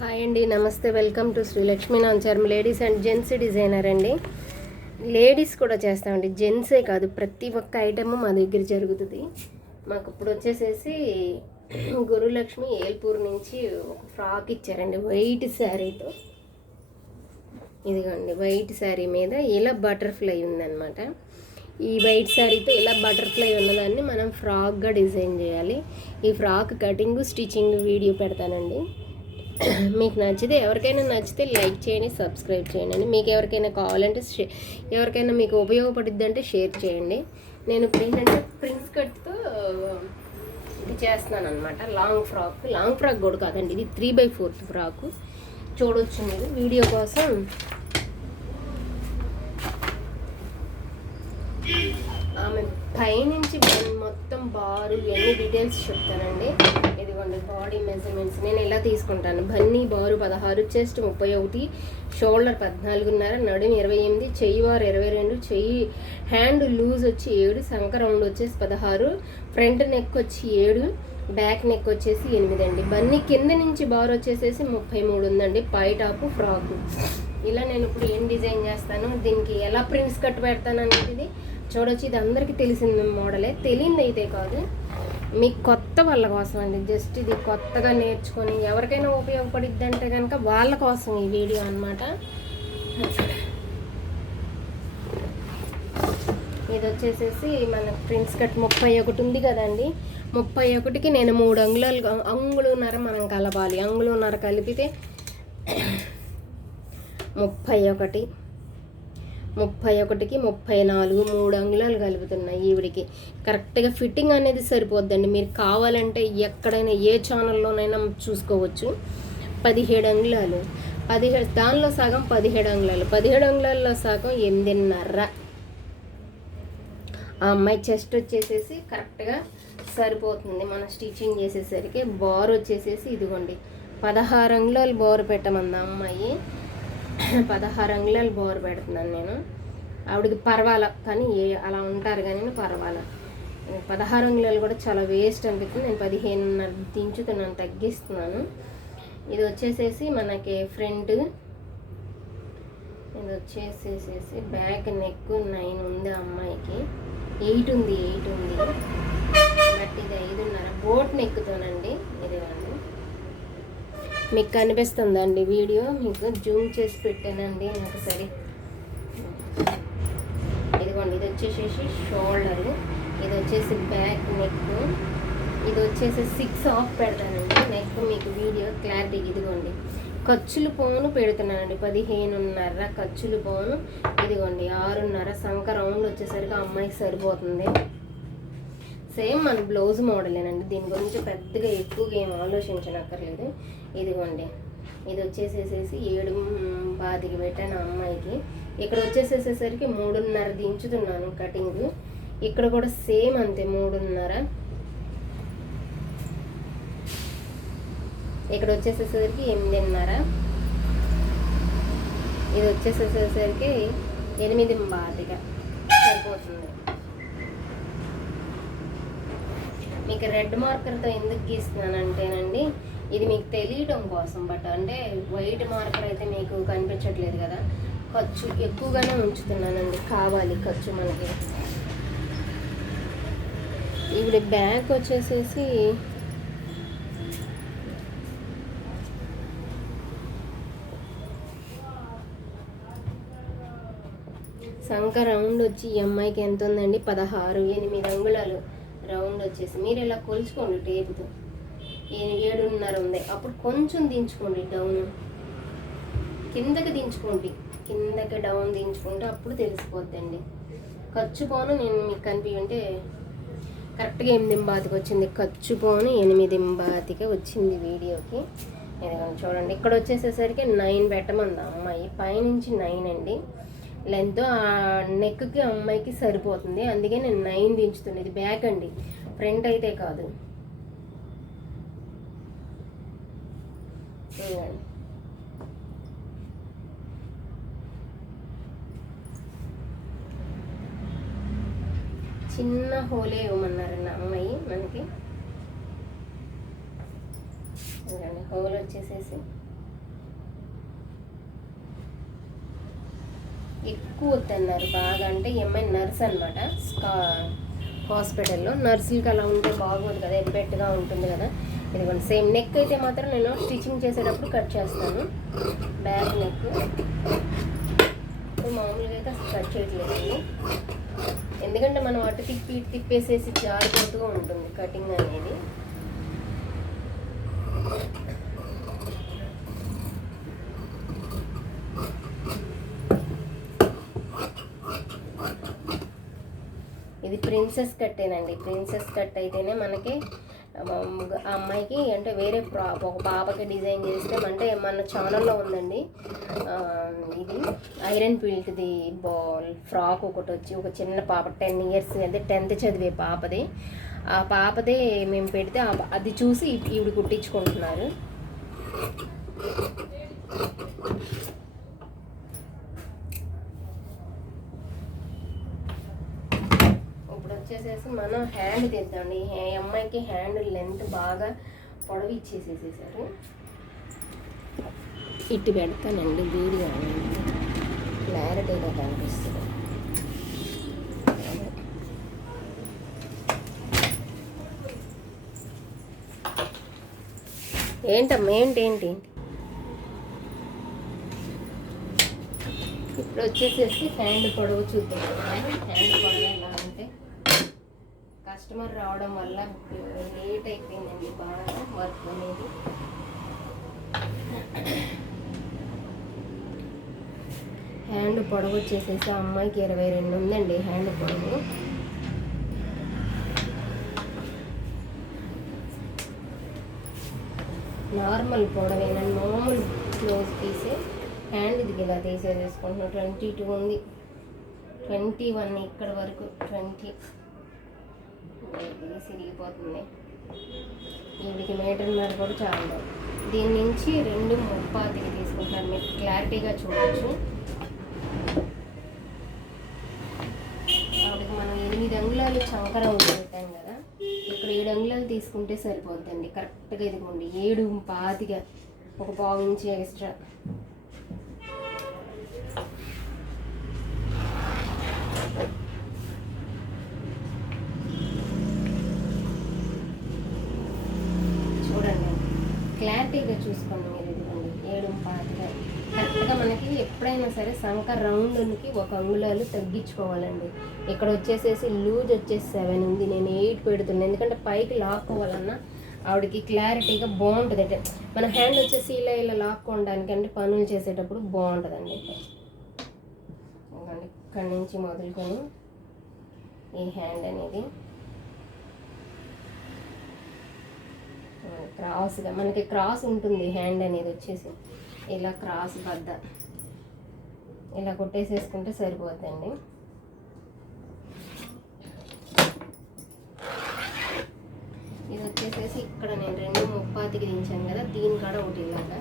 Hi అండి, నమస్తే. Welcome to Shri Lakshmi Nancharam ladies and gents designer అండి. లేడీస్ కూడా చేస్తామండి, జెంట్సే కాదు, ప్రతి ఒక్క ఐటమ్ మా దగ్గర జరుగుతుంది. మాకు ఇప్పుడు వచ్చేసేసి గురులక్ష్మి ఏల్పూర్ నుంచి ఒక ఫ్రాక్ ఇచ్చారండి, వైట్ శారీతో. ఇదిగోండి, వైట్ శారీ మీద ఇలా బటర్ఫ్లై ఉందన్నమాట. ఈ వైట్ శారీతో ఇలా బటర్ఫ్లై ఉన్నదాన్ని మనం ఫ్రాక్గా డిజైన్ చేయాలి. ఈ ఫ్రాక్ కటింగ్ స్టిచ్చింగ్ వీడియో పెడతానండి. మీకు నచ్చితే, ఎవరికైనా నచ్చితే లైక్ చేయండి, సబ్స్క్రైబ్ చేయండి. మీకు ఎవరికైనా కావాలంటే ఎవరికైనా మీకు ఉపయోగపడుద్ది అంటే షేర్ చేయండి. నేను ఇప్పుడు ఏంటంటే ప్రిన్స్ కట్తో ఇది చేస్తున్నాను అనమాట. లాంగ్ ఫ్రాక్ కూడా కాదండి, ఇది 3/4 ఫ్రాకు. చూడవచ్చు మీరు వీడియో కోసం. ఆమె పైనుంచి మొత్తం బారు ఇవన్నీ డీటెయిల్స్ చెప్తానండి. ఇదిగోండి బాడీ మెజర్మెంట్స్ నేను ఎలా తీసుకుంటాను. బన్నీ బారు 16, చెస్ట్ 31, షోల్డర్ 14.5, నడుము 28, చెయ్యి వారు 22, చెయ్యి హ్యాండ్ లూజ్ వచ్చి 7, సంక రౌండ్ వచ్చేసి 16, ఫ్రంట్ నెక్ వచ్చి 7, బ్యాక్ నెక్ వచ్చేసి 8 అండి. బన్నీ కింద నుంచి బార్ వచ్చేసేసి 33 ఉందండి. పై టాపు ఫ్రాక్. ఇలా నేను ఇప్పుడు ఏం డిజైన్ చేస్తాను, దీనికి ఎలా ప్రింట్స్ కట్ పెడతాను అనేది చూడొచ్చు. ఇది అందరికీ తెలిసిన మోడలే, తెలియదు అయితే కాదు, మీకు కొత్త వాళ్ళ కోసం అండి. జస్ట్ ఇది కొత్తగా నేర్చుకొని ఎవరికైనా ఉపయోగపడిద్ది అంటే కనుక వాళ్ళ కోసం ఈ వీడియో అనమాట. ఇది వచ్చేసేసి మన ప్రిన్స్ కట్ 31 ఉంది కదండి. 31కి నేను 3 అంగుళన్నర మనం కలపాలి. అంగుళన్నర కలిపితే 31, 31కి 34, 3 అంగుళాలు కలుపుతున్నాయి. ఈవిడికి కరెక్ట్గా ఫిట్టింగ్ అనేది సరిపోద్దండి. మీరు కావాలంటే ఎక్కడైనా ఏ ఛానల్లోనైనా చూసుకోవచ్చు. 17 అంగుళాలు, 17 దానిలో సగం 17 అంగుళాలు, 17 అంగుళాల్లో సగం 8.5. ఆ అమ్మాయి చెస్ట్ వచ్చేసేసి కరెక్ట్గా సరిపోతుంది మన స్టిచ్చింగ్ చేసేసరికి. బార్ వచ్చేసేసి ఇదిగోండి 16 అంగుళాలు బార్ పెట్టమంది అమ్మాయి. 16 అంగుళాలు బోర్ పెడుతున్నాను నేను. ఆవిడకి పర్వాలా, కానీ అలా ఉంటారు కానీ పర్వాలా. 16 అంగుళాలు కూడా చాలా వేస్ట్ అనిపిస్తుంది. నేను 15.5 దించుతున్నాను, తగ్గిస్తున్నాను. ఇది వచ్చేసేసి మనకి ఫ్రంట్, ఇది వచ్చేసేసి బ్యాక్ నెక్ 9 ఉంది అమ్మాయికి. 8 ఉంది బట్ ఇది 5.5 బోట్ నెక్కుతోనండి. ఇదిగోండి, మీకు కనిపిస్తుందండి వీడియో, మీకు జూమ్ చేసి పెట్టానండి ఒకసారి. ఇదిగోండి, ఇది వచ్చేసేసి షోల్డరు, ఇది వచ్చేసి బ్యాక్ నెక్, ఇది వచ్చేసి 6 ఆఫ్ పెడతానండి నెక్, మీకు వీడియో క్లారిటీ. ఇదిగోండి ఖర్చులు పోను పెడుతున్నానండి, 15.5 ఖర్చులు పోను. ఇదిగోండి 6.5 సంక రౌండ్ వచ్చేసరికి అమ్మాయికి సరిపోతుంది. సేమ్ మన బ్లౌజ్ మోడలేనండి, దీని గురించి పెద్దగా ఎక్కువగా ఏం ఆలోచించనక్కర్లేదు. ఇదిగోండి, ఇది వచ్చేసేసి 7.5కి పెట్టాను అమ్మాయికి. ఇక్కడ వచ్చేసేసరికి 3.5 దించుతున్నాను కటింగ్. ఇక్కడ కూడా సేమ్ అంతే 3.5. ఇక్కడ వచ్చేసేసరికి 8.5. ఇది వచ్చేసేసరికి 8.5గా సరిపోతుంది. మీకు రెడ్ మార్కర్తో ఎందుకు గీస్తున్నానంటేనండి, ఇది మీకు తెలియడం కోసం. బట్ అంటే వైట్ మార్కర్ అయితే మీకు కనిపించట్లేదు కదా, ఖర్చు ఎక్కువగానే ఉంచుతున్నానండి, కావాలి ఖర్చు మనకి. ఇప్పుడు బ్యాక్ వచ్చేసేసి సంక రౌండ్ వచ్చి ఈ అమ్మాయికి ఎంత ఉందండి, 16, 8 అంగుళాలు రౌండ్ వచ్చేసి. మీరు ఇలా కొలుచుకోండి టేపుతో. 7.5 ఉంది, అప్పుడు కొంచెం దించుకోండి డౌన్, కిందకి దించుకోండి, కిందకి డౌన్ దించుకుంటే అప్పుడు తెలిసిపోద్దండి. ఖర్చు పోను నేను మీకు కనిపించంటే కరెక్ట్గా 8.5కి వచ్చింది. ఖర్చు పోను 8.5కి వచ్చింది వీడియోకి. చూడండి, ఇక్కడ వచ్చేసేసరికి 9 పెట్టమంది అమ్మాయి. పైనుంచి 9 అండి లెంత్. ఆ నెక్కి అమ్మాయికి సరిపోతుంది, అందుకే నేను 9 దించుతుంది. ఇది బ్యాక్ అండి, ఫ్రంట్ అయితే కాదు. చిన్న హోలే ఇవ్వమన్నారండి అమ్మాయి మనకి. హోల్ వచ్చేసేసి ఎక్కువ వద్దన్నారు బాగా. అంటే ఎంఐ నర్స్ అనమాట, హాస్పిటల్లో నర్సులకి అలా ఉంటే బాగోదు కదా, ఎబ్బెట్టుగా ఉంటుంది కదా. ఇదిగోండి సేమ్ నెక్ అయితే మాత్రం నేను స్టిచ్చింగ్ చేసేటప్పుడు కట్ చేస్తాను, బ్యాక్ నెక్. ఇప్పుడు మామూలుగా అయితే అసలు కట్ చేయట్లేదు, ఎందుకంటే మనం అటు తిప్పి ఇటు తిప్పేసేసి జారిపోతూ ఉంటుంది కటింగ్ అనేది. ఇది ప్రిన్సెస్ కట్టేనండి. ప్రిన్సెస్ కట్ అయితేనే మనకి ఆ అమ్మాయికి అంటే వేరే ఒక పాపకి డిజైన్ చేస్తే అంటే మన ఛానల్లో ఉందండి. ఇది ఐరన్ ఫీల్డ్ది ఫ్రాక్ ఒకటి వచ్చి ఒక చిన్న పాప 10 ఇయర్స్ అంటే 10th చదివే పాపది. ఆ పాపదే మేము పెడితే అది చూసి ఈవిడ కుట్టించుకుంటున్నారు. వచ్చేసేసి మనం హ్యాండ్ తీద్దామండి. ఈ అమ్మాయికి హ్యాండ్ లెంత్ బాగా పొడవు ఇచ్చేసేసేసారు. ఇటు పెడతానండి, వీడియో క్లారిటీగా కనిపిస్తుంది. ఏంటమ్మా ఏంటి ఇప్పుడు వచ్చేసేసి హ్యాండ్ పొడవు చూద్దాం. హ్యాండ్ పొడవు ఎలా అంటే కస్టమర్ రావడం వల్ల లేట్ అయిపోయిందండి బాగా వర్క్ అనేది. హ్యాండ్ పొడవు వచ్చేసేసి ఆ అమ్మాయికి 22 ఉందండి హ్యాండ్ పొడవు. నార్మల్ పొడవేనా, మామూలు క్లోజ్ పీసే. హ్యాండ్ ఇది ఇలా తీసేసుకుంటున్నాం. 22 ఉంది, 21 ఇక్కడ వరకు 20 సిరిగిపోతుంది. వీడికి మీటర్న్నర కూడా చాలా. దీని నుంచి 2.35 తీసుకుంటున్నాను, మీరు క్లారిటీగా చూడవచ్చు. ఆవిడకి మనం 8 అంగుళాలు చంకర పెట్టాం కదా, ఇక్కడ 7 అంగుళాలు తీసుకుంటే సరిపోద్దండి కరెక్ట్గా. ఇదిగోండి 7.25, ఒక పావు ఇంచు ఎక్స్ట్రా. క్లారిటీగా చూసుకోండి మీరు. ఇదిగోండి 7.25 కరెక్ట్గా. మనకి ఎప్పుడైనా సరే సంక రౌండ్కి 1 అంగుళాలు తగ్గించుకోవాలండి. ఇక్కడ వచ్చేసేసి లూజ్ వచ్చేసి 7 ఉంది, నేను 8 పెడుతున్నాను, ఎందుకంటే పైకి లాక్కోవాలన్నా ఆవిడకి క్లారిటీగా బాగుంటుంది. అంటే మన హ్యాండ్ వచ్చేసి ఇలా లాక్కోవడానికి అంటే పనులు చేసేటప్పుడు బాగుంటుందండి. ఇక్కడి నుంచి మొదలుకొని ఈ హ్యాండ్ అనేది క్రాస్గా మనకి క్రాస్ ఉంటుంది. హ్యాండ్ అనేది వచ్చేసి ఇలా క్రాస్ బద్ద ఇలా కొట్టేసేసుకుంటే సరిపోద్దండి. ఇది వచ్చేసేసి ఇక్కడ నేను 2.35 దించాను కదా, దీని కాడ ఒకటి ఇలాగా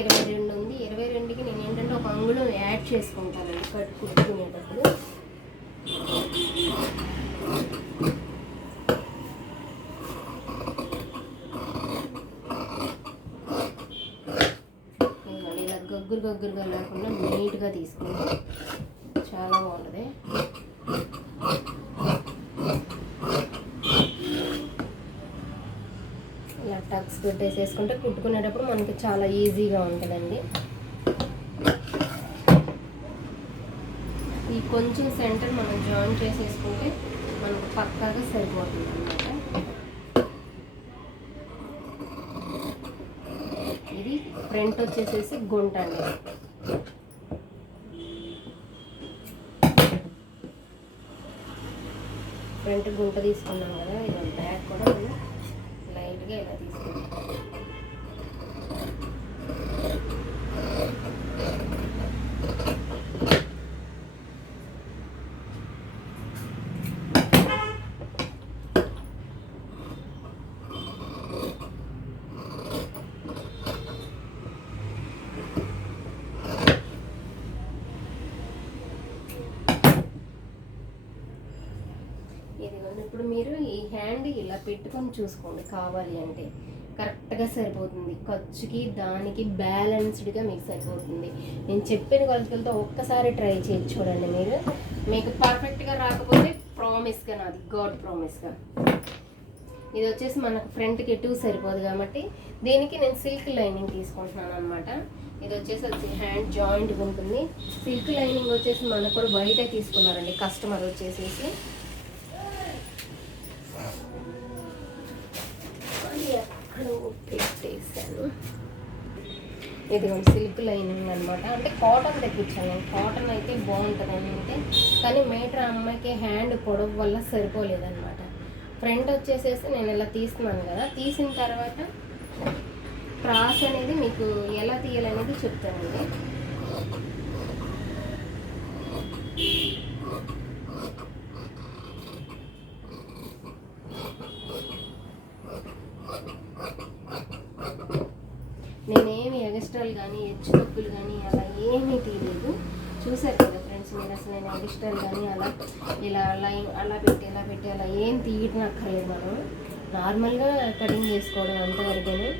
22 ఉంది. 22కి నేను ఏంటంటే 1 అంగుళం యాడ్ చేసుకుంటానండి కుట్టుకునేటప్పుడు. గగ్గురుగా లేకుండా నీట్గా తీసుకుంటే చాలా బాగుంటుంది. ఇలా టక్స్ పెట్టేసేసుకుంటే కుట్టుకునేటప్పుడు మనకి చాలా ఈజీగా ఉంటుందండి. ఈ కొంచెం సెంటర్ మనం జాయిన్ చేసేసుకుంటే మనకు పక్కాగా సరిపోతుంది అన్నమాట. ఇది ఫ్రంట్ వచ్చేసేసి గుంట అండి. ఫ్రంట్ గుంట తీసుకున్నాం కదా, ఇది బ్యాక్ కూడా మనం లైట్గా ఇలా తీసుకున్నాం. ఇప్పుడు మీరు ఈ హ్యాండ్ ఇలా పెట్టుకొని చూసుకోండి కావాలి అంటే. కరెక్ట్గా సరిపోతుంది. ఖర్చుకి దానికి బ్యాలెన్స్డ్గా మీకు సరిపోతుంది. నేను చెప్పిన కొలతలతో ఒక్కసారి ట్రై చేసి చూడండి. మీరు మీకు పర్ఫెక్ట్గా రాకపోతే ప్రామిస్గా, నాది గాడ్ ప్రామిస్గా. ఇది వచ్చేసి మనకు ఫ్రంట్కి ఎటు సరిపోదు కాబట్టి దీనికి నేను సిల్క్ లైనింగ్ తీసుకుంటున్నాను అనమాట. ఇది వచ్చేసి హ్యాండ్ జాయింట్ ఉంటుంది. సిల్క్ లైనింగ్ వచ్చేసి మనకు కూడా బయట తీసుకున్నారండి కస్టమర్ వచ్చేసేసి. ఎక్కడ పెట్టేసాను. ఇది సిల్క్ లైనింగ్ అనమాట. అంటే కాటన్ తెప్పించాను నేను. కాటన్ అయితే బాగుంటుంది అంటే, కానీ మీటర్ అమ్మాయికి హ్యాండ్ పొడవు వల్ల సరిపోలేదన్నమాట. ఫ్రంట్ వచ్చేసేసి నేను ఇలా తీస్తున్నాను కదా, తీసిన తర్వాత క్రాస్ అనేది మీకు ఎలా తీయాలనేది చెప్తానండి. నేనేమి ఎగస్ట్రాలు కానీ హెచ్చు తప్పులు కానీ అలా ఏమీ తీయలేదు. చూసారు కదా ఫ్రెండ్స్ మీరు, అసలు నేను ఎగస్ట్రాలు కానీ అలా ఇలా లైన్ అలా పెట్టి అలా ఏం తీయటం అక్కర్లేదు. మనం నార్మల్గా కటింగ్ చేసుకోవడం అంతవరకేనే.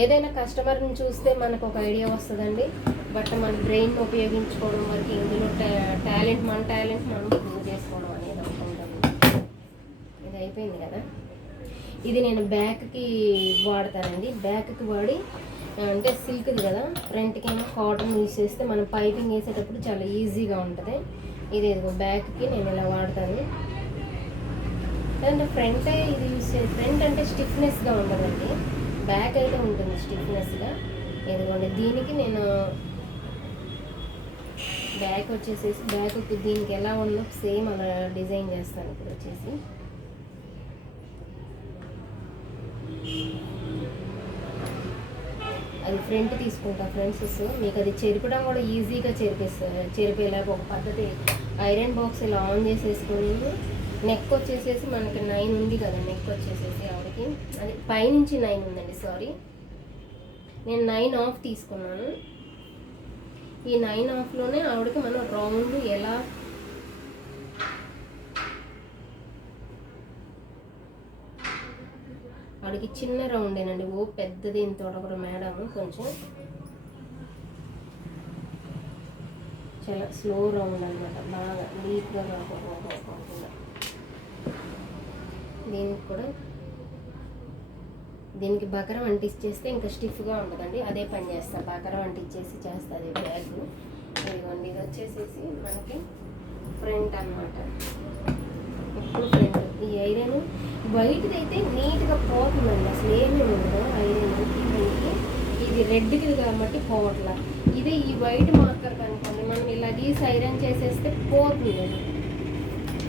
ఏదైనా కస్టమర్ని చూస్తే మనకు ఒక ఐడియా వస్తుందండి. బట్ మన బ్రెయిన్ ఉపయోగించుకోవడం వరకు ఇందులో మన టాలెంట్ మనం ప్రూవ్ చేసుకోవడం అనేది అనుకుంటాము. ఇది అయిపోయింది కదా. ఇది నేను బ్యాక్కి వాడతానండి. బ్యాక్కి వాడి అంటే సిల్క్ది కదా, ఫ్రంట్కి ఏమో కాటన్ యూజ్ చేస్తే మనం పైపింగ్ వేసేటప్పుడు చాలా ఈజీగా ఉంటుంది. ఇది బ్యాక్కి నేను ఇలా వాడతాను. అంటే ఫ్రంట్ ఇది యూజ్ చేసి, ఫ్రంట్ అంటే స్టిఫ్నెస్గా ఉండదండి, బ్యాక్ అయితే ఉంటుంది స్టిఫ్నెస్గా. ఇదిగోండి దీనికి నేను బ్యాక్ వచ్చేసేసి బ్యాక్ దీనికి ఎలా ఉందో సేమ్ అలా డిజైన్ చేస్తాను. ఇప్పుడు వచ్చేసి అది ఫ్రంట్ తీసుకుంటా ఫ్రెండ్స్. మీకు అది చెరపడం కూడా ఈజీగా చెరిపేలాగా ఒక పద్ధతి. ఐరన్ బాక్స్ ఇలా ఆన్ చేసేసుకొని నెక్ వచ్చేసేసి మనకి 9 ఉంది కదా, నెక్ వచ్చేసేసి ఆవిడకి అది పైనుంచి 9 ఉందండి, సారీ. నేను 9.5 తీసుకున్నాను. ఈ 9.5లోనే ఆవిడకి మనం రౌండ్ ఎలా ఆవిడకి చిన్న రౌండేనండి, ఓ పెద్దది ఇంత ఒకరు మేడం కొంచెం చాలా స్లో రౌండ్ అనమాట, బాగా డీప్గా కాకుండా. దీనికి బకరం అంటించేస్తే ఇంకా స్టిఫ్గా ఉంటుందండి. అదే పని చేస్తా, బకరం అంటించేసి చేస్తుంది బ్యాగ్. ఇదిగోండి ఇది వచ్చేసేసి మనకి ఫ్రంట్ అనమాట. ఇప్పుడు ఫ్రంట్ ఈ ఐరన్ వైట్ది అయితే నీట్గా పోతుందండి, అసలు ఏమీ ఉండదు ఐరన్. ఇది రెడ్కి కాబట్టి పోవట్లా. ఇదే ఈ వైట్ మార్కర్ కనుకోండి, మనం ఇలా గీసి ఐరన్ చేసేస్తే పోతుంది.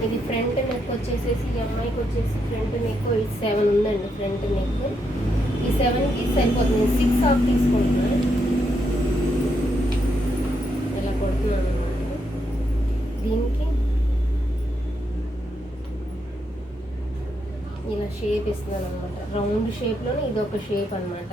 ఇది ఫ్రంట్ నెక్ వచ్చేసేసి ఈ అమ్మాయికి వచ్చేసి ఫ్రంట్ నెక్ 7 ఉందండి ఫ్రంట్ నెక్. ఈ 7కి సరిపోతుంది. 6.5 తీసుకుంటున్నాను, ఇలా కొడుతున్నాను అనమాట. దీనికి ఇలా షేప్ ఇస్తున్నాను అనమాట, రౌండ్ షేప్లోనే ఇది ఒక షేప్ అనమాట.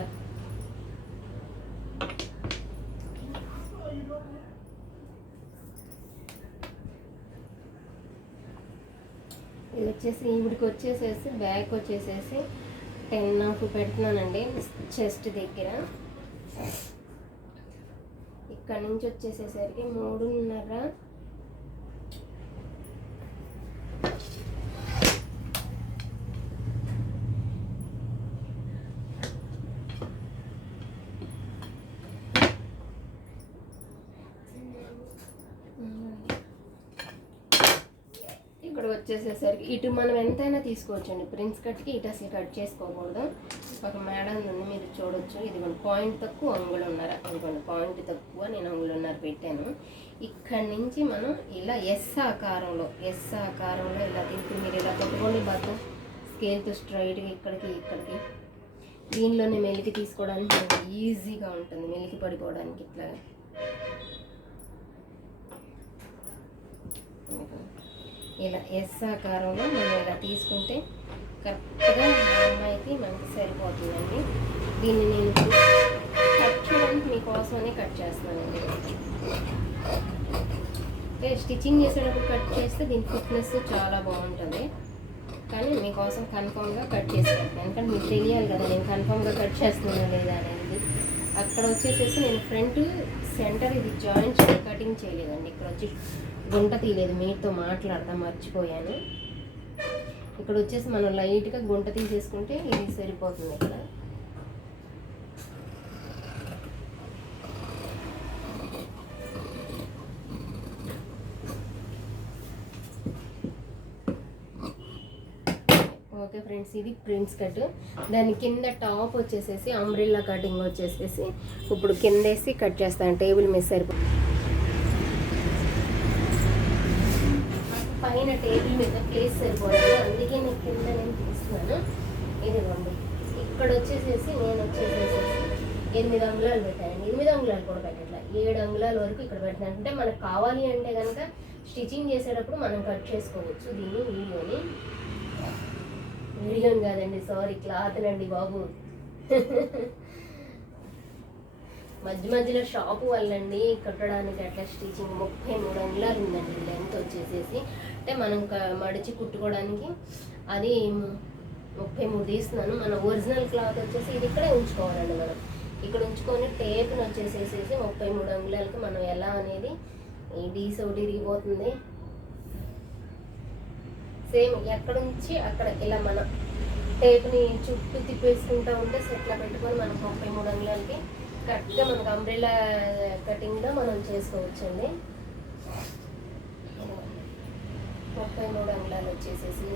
ఇది వచ్చేసి ఈవిడికి వచ్చేసేసి బ్యాక్ వచ్చేసేసి 10.5 పెడుతున్నానండి చెస్ట్ దగ్గర. ఇక్కడ నుంచి వచ్చేసేసరికి 3.5. ఇక్కడ వచ్చేసేసరికి ఇటు మనం ఎంతైనా తీసుకోవచ్చండి. ప్రిన్స్ కట్కి ఇటు అసలు కట్ చేసుకోకూడదు. ఒక మేడం నుండి మీరు చూడొచ్చు. ఇది పాయింట్ తక్కువ, అంగుళన్నర. అనుకోండి పాయింట్ తక్కువ, నేను అంగుళన్నర పెట్టాను. ఇక్కడి నుంచి మనం ఇలా ఎస్ ఆకారంలో ఇలా తిప్పి మీరు ఇలా కొట్టుకోండి. బద్దం స్కేల్తో స్ట్రైట్గా ఇక్కడికి దీనిలోనే మెలికి తీసుకోవడానికి మనకి ఈజీగా ఉంటుంది, మెలికి పడిపోవడానికి. ఇట్లా ఇలా ఎస్ ఆకారంలో మనం ఇలా తీసుకుంటే కరెక్ట్గా అమ్మాయికి మనకి సరిపోతుందండి. దీన్ని నేను కట్ చేయడానికి మీకోసమనే కట్ చేస్తున్నానండి. స్టిచ్చింగ్ చేసేటప్పుడు కట్ చేస్తే దీని ఫిట్నెస్ చాలా బాగుంటుంది. కానీ మీకోసం కన్ఫామ్గా కట్ చేసి పెడతాను, ఎందుకంటే మీకు తెలియాలి కదా నేను కన్ఫామ్గా కట్ చేస్తున్నానా లేదా అనేది. అక్కడ వచ్చేసేసి నేను ఫ్రంట్ సెంటర్ ఇది జాయింట్ కటింగ్ చేయలేదండి, ఇక్కడ వచ్చి గుంట తీయలేదు, మీతో మాట్లాడతా మర్చిపోయాను. ఇక్కడ వచ్చేసి మనం లైట్గా గుంట తీసేసుకుంటే ఇది సరిపోతుంది. ఇక్కడ ఓకే ఫ్రెండ్స్, ఇది ప్రిన్స్ కట్. దాని కింద టాప్ వచ్చేసేసి అంబ్రిల్లా కటింగ్ వచ్చేసేసి ఇప్పుడు కిందేసి కట్ చేస్తాను, టేబుల్ మీద సరిపోతుంది. పైన టేబుల్ మీద ప్లేస్ సరిపోతుంది, అందుకే నేను కింద నేను తీస్తున్నాను. ఇదిగోండి, ఇక్కడ వచ్చేసేసి నేను వచ్చేసేసి 8 అంగుళాలు పెట్టాను. 8 అంగుళాలు కూడా పెట్టట్లా, 7 అంగుళాల వరకు ఇక్కడ పెట్టాను. అంటే మనకు కావాలి అంటే కనుక స్టిచ్చింగ్ చేసేటప్పుడు మనం కట్ చేసుకోవచ్చు దీన్ని. వీడియోని కాదండి, సారీ, క్లాత్నండి బాబు. మధ్యలో షాపు వాళ్ళండి కట్టడానికి అట్లా స్టిచ్చింగ్ 33 అంగుళాలు ఉందండి లెంత్ వచ్చేసేసి. అంటే మనం మడిచి కుట్టుకోవడానికి అది 33 తీస్తున్నాను. మన ఒరిజినల్ క్లాత్ వచ్చేసి ఇది ఇక్కడే ఉంచుకోవాలండి. మనం ఇక్కడ ఉంచుకొని టేప్ని వచ్చేసేసి 33 అంగుళాలకి మనం ఎలా అనేది ఈ డీస్ ఒకటి ఇరిగిపోతుంది. సేమ్ ఎక్కడ నుంచి అక్కడ ఇలా మనం టేప్ని చుట్టూ తిప్పేసుకుంటూ ఉంటే సెట్లో పెట్టుకొని మనం 33 అంగుళాలకి కరెక్ట్గా మనకు అంబ్రెల్లా కటింగ్లో మనం చేసుకోవచ్చండి. 33 అంగుళాలు వచ్చేసేసి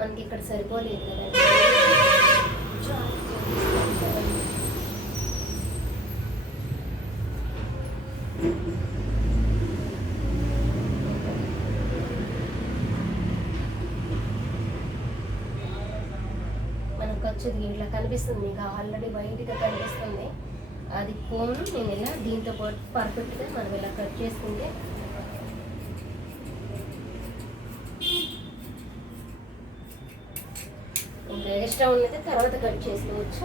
మనకి ఇక్కడ సరిపోలేదు కదండి. మనకు వచ్చేది ఇట్లా కనిపిస్తుంది, మీకు ఆల్రెడీ బయటగా కనిపిస్తుంది. అది కోన్ నేను ఇలా దీంతో పాటు పర్ఫెక్ట్గా మనం ఇలా కట్ చేసుకుంటే ఎక్స్ట్రా ఉన్నది తర్వాత కట్ చేసుకోవచ్చు.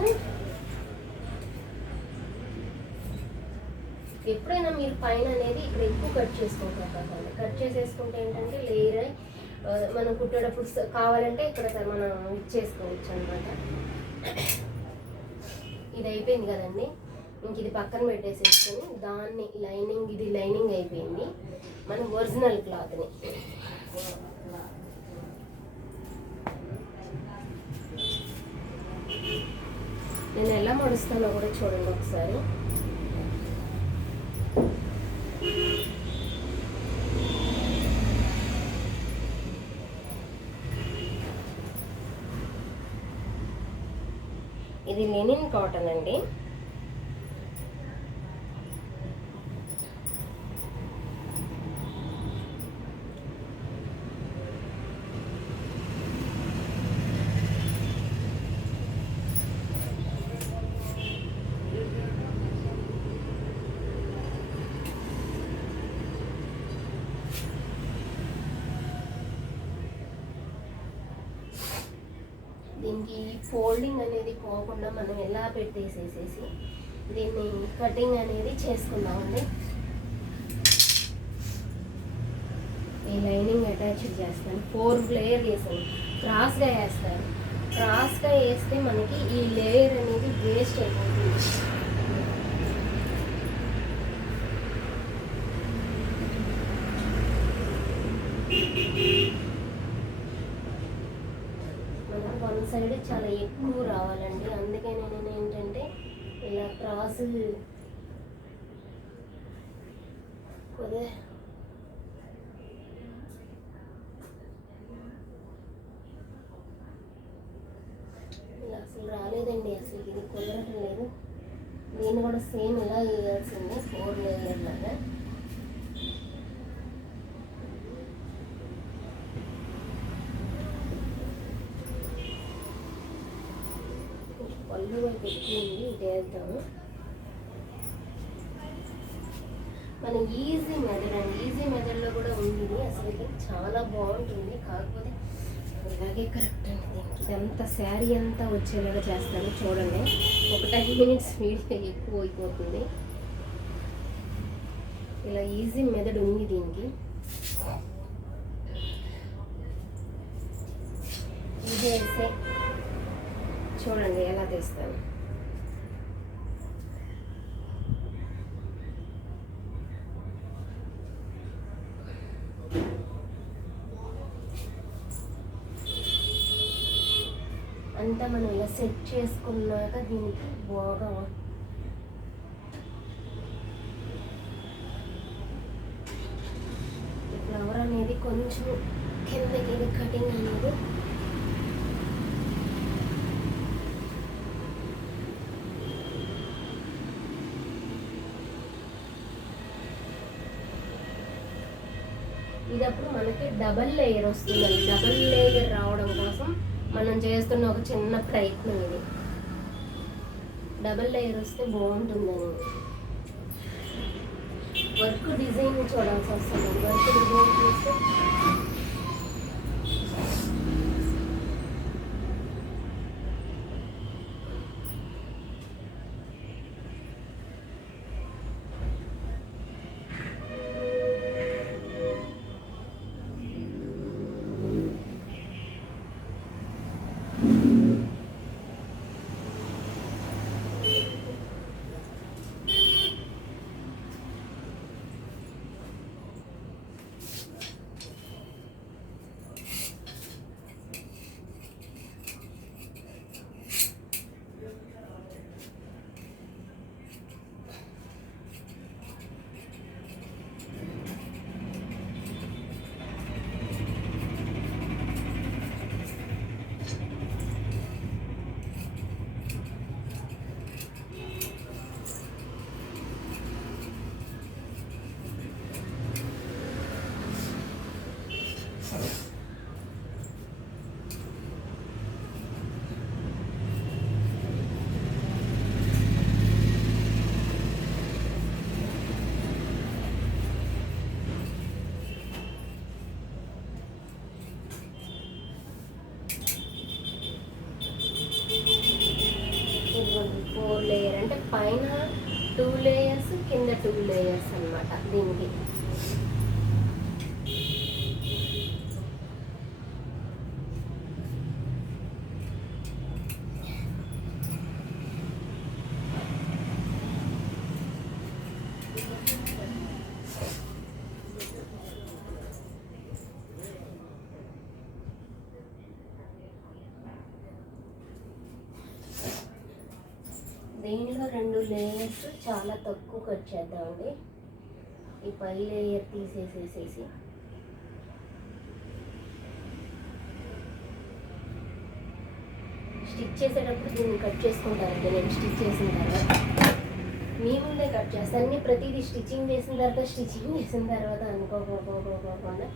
ఎప్పుడైనా మీరు పైన అనేది ఇక్కడ ఎక్కువ కట్ చేసుకోవాలి. కట్ చేసేసుకుంటే ఏంటంటే లేయర్ మనం కుట్టేటప్పుడు కావాలంటే ఇక్కడ మనం ఇచ్చేసుకోవచ్చు అనమాట. ఇది అయిపోయింది కదండి, ఇంక ఇది పక్కన పెట్టేసేసుకొని దాన్ని లైనింగ్, ఇది లైనింగ్ అయిపోయింది. మనం ఒరిజినల్ క్లాత్ని నేను ఎలా మడుస్తానో కూడా చూడండి ఒకసారి. ఇది లెనిన్ కాటన్ అండి. దీనికి ఫోల్డింగ్ అనేది పోకుండా మనం ఎలా పెట్టేసేసేసి దీన్ని కటింగ్ అనేది చేసుకుందామండి. ఈ లైనింగ్ అటాచ్ చేస్తాను, 4 లేయర్ వేసాను, క్రాస్గా వేస్తాను. క్రాస్గా వేస్తే మనకి ఈ లేయర్ అనేది వేస్ట్ అయిపోతుంది. వన్ సైడ్ చాలా ఎక్కువ రావాలండి, అందుకే నేను ఏంటంటే ఇలా క్రాస్ కొద్దిగా ఇలా అసలు రాలేదండి, అసలు ఇది కుదరటం లేదు. దీన్ని కూడా సేమ్ ఇలా వేయాల్సిందే, 4 లేయర్ లాగా. పళ్ళు వైపు ఎక్కువ ఉంది, ఇది వేద్దాము. మన ఈజీ మెథడ్ అండి, ఈజీ మెథడ్లో కూడా ఉంది అసలు, చాలా బాగుంటుంది. కాకపోతే ఇలాగే కరెక్ట్ అండి దీనికి. ఇదంతా శారీ అంతా వచ్చేలాగా చేస్తాను చూడండి. ఒక 10 మినిట్స్ వీడియో ఎక్కువ అయిపోతుంది. ఇలా ఈజీ మెథడ్ ఉంది దీనికి. ఇది వేస్తే చూడండి ఎలా తీస్తాను. అంతా మనం ఇలా సెట్ చేసుకున్నాక దీనికి బాగా ఫ్లవర్ అనేది కొంచెం కిందకి కటింగ్ అనేది ఇదప్పుడు మనకి డబల్ లేయర్ వస్తుందండి. డబల్ లేయర్ రావడం కోసం మనం చేస్తున్న ఒక చిన్న ప్రయత్నం ఇది. డబల్ లేయర్ వస్తే బాగుంటుందని. వర్క్ డిజైన్ చూడాల్సి వస్తుంది. వర్క్ డిజైన్ చూస్తే లేయర్ అంటే పైన 2 లేయర్స్ కింద 2 లేయర్స్ అన్నమాట దీనికి. దీనిలో 2 లేయర్స్ చాలా తక్కువ కట్ చేద్దామండి. ఈ పై లేయర్ తీసేసేసి స్టిచ్ చేసేటప్పుడు దీన్ని కట్ చేసుకుంటానండి. నేను స్టిచ్ చేసిన తర్వాత మీ ముందే కట్ చేస్తాను. అన్ని ప్రతిదీ స్టిచ్చింగ్ చేసిన తర్వాత అనుకోకుండా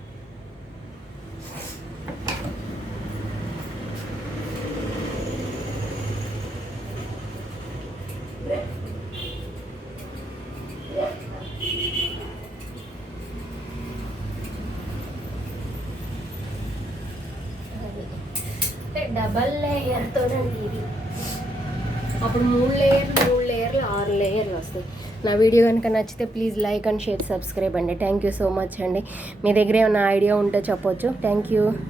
డబల్ లేయర్తో ఇది. అప్పుడు 3 లేయర్లు 6 లేయర్లు వస్తాయి. నా వీడియో కనుక నచ్చితే please like and share, subscribe అండి. థ్యాంక్ యూ సో మచ్ అండి. మీ దగ్గర ఏమైనా ఐడియా ఉంటే చెప్పొచ్చు. Thank you.